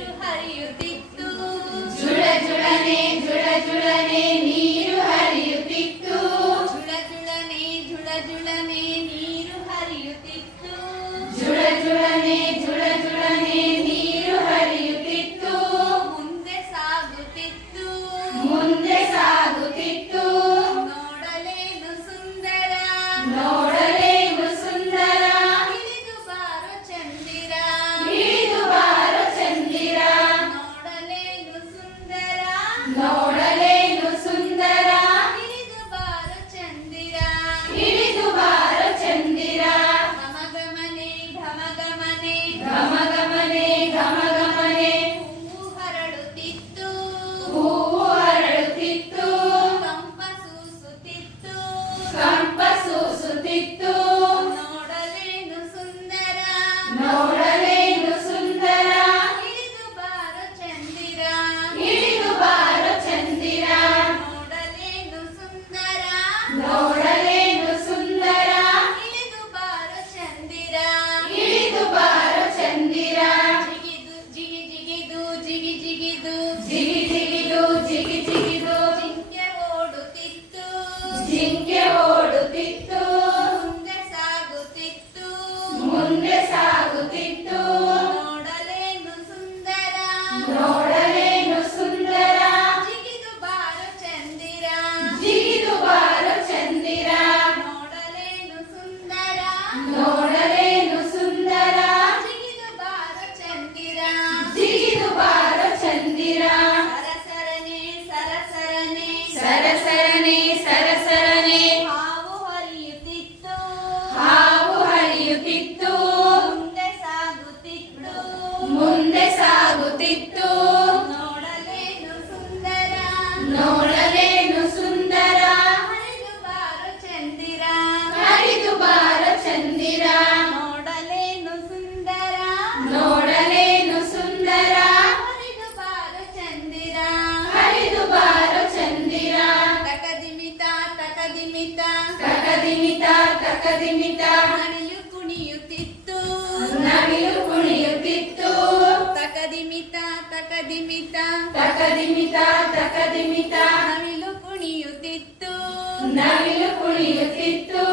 ಹರಿಯುತ್ತಿತ್ತು ಜುಳ ಜುಳನೆ ಜುಳ ಜುಳನೆ ನೀರು ಹರಿಯುತ್ತಿತ್ತು ಜುಳ ಜುಳನೆ ಜುಳ ಜುಳನೆ ನೀರು ಹರಿಯುತ್ತಿತ್ತು ಜುಳ ಜುಳನೆ ಜುಳ ಜುಳನೆ ನೀರು ಹರಿಯುತ್ತಿತ್ತು ಮುಂದೆ ಸಾಗುತ್ತಿತ್ತು ಮುಂದೆ ಸಾಗುತ್ತಿತ್ತು ನೋಡಲೇನು ಸುಂದರ ನೋಡಲೇನು ಸುಂದರ ಹಿಡಿದು ಬಾರೋ ಚಂದಿರ ಹಿಡಿದು ಬಾರೋ ಚಂದಿರ ನೋಡಲೇನು ಸುಂದರ ನೋಡಲೇನು ಸುಂದರ ಹಿಡಿದು ಬಾರೋ ಚಂದಿರ ಹಿಡಿದು ಬಾರೋ ಚಂದಿರ ಘಮಘಮನೆ ಘಮಘಮನೆ ಘಮಘಮನೆ ಘಮಘಮನೆ ಹೂವು ಹರಡುತ್ತಿತ್ತು ಹೂವು ಹರಡುತ್ತಿತ್ತು ಕಂಪ ಸೂಸುತ್ತಿತ್ತು ಕಂಪ ಸೂಸುತ್ತಿತ್ತು ನೋಡಲೇನು ಸುಂದರ ನೋಡಲೇನು ಸುಂದರ ಹಿಡಿದು ಬಾರೋ ಚಂದಿರ ಹಿಡಿದು ಬಾರೋ ಚಂದಿರ ನೋಡಲೇನು ಸುಂದರ ನೋಡಲೇನು ಸುಂದರ ಹಿಡಿದು ಬಾರೋ ಚಂದಿರ ಹಿಡಿದು ಬಾರೋ ಚಂದಿರ ಜಿಗಿದು ಜಿಗಿ ಜಿಗಿದು ಜಿಗಿ ಜಿಗಿದು ಜಿಗಿ ಜಿಗಿದು ಜಿಗಿ ಜಿಗಿದು ಜಿಂಕೆ ಓಡುತ್ತಿತ್ತು ಜಿಂಕೆ ಓಡುತ್ತಿತ್ತು ಮುಂದೆ ಸಾಗುತ್ತಿತ್ತು ಮುಂದೆ ಸಾಗುತ್ತಿತ್ತು ನೋಡಲೇನು ಸುಂದರ ನೋಡಲೇನು ಸುಂದರ ಜಿಗಿದು ಬಾರೋ ಚಂದಿರ ಜಿಗಿದು ಬಾರೋ ಚಂದಿರ ನೋಡಲೇನು ಸುಂದರ ನೋಡಲೇನು ಸುಂದರ ಜಿಗಿದು ಬಾರೋ ಚಂದಿರ ಜಿಗಿದು ಬಾರೋ ಚಂದಿರ ಸರಸರನೆ ಸರಸರನೆ ಸರಸರನೆ ಸರಸರನೆ ಹಾವು ಹರಿಯುತ್ತಿತ್ತು ಹಾವು ಹರಿಯುತ್ತಿತ್ತು ಮುಂದೆ ಸಾಗುತ್ತಿತ್ತು ಮುಂದೆ ಸಾಗುತ್ತಿತ್ತು ನೋಡಲೇನು ಸುಂದರ ನೋಡಲೇನು ಸುಂದರ ಹರಿದು ಬಾರೋ ಚಂದಿರ ಹರಿದು ಬಾರೋ ಚಂದಿರ ನೋಡಲೇನು ಸುಂದರ ನೋಡಲೇನು ಸುಂದರ ಹರಿದು ಬಾರೋ ಚಂದಿರ ಹರಿದು ಬಾರೋ ಚಂದಿರ ತಕದಿಮಿತ ತಕದಿಮಿತ ತಕದಿಮಿತ ತಕದಿಮಿತ ನವಿಲು ಕುಣಿಯುತ್ತಿತ್ತು ನವಿಲು ಕುಣಿಯುತ್ತಿತ್ತು ತಕದಿಮಿತ ತಕದಿಮಿತ ತಕದಿಮಿತ ತಕದಿಮಿತ ನವಿಲು ಕುಣಿಯುತ್ತಿತ್ತು ನವಿಲು ಕುಣಿಯುತ್ತಿತ್ತು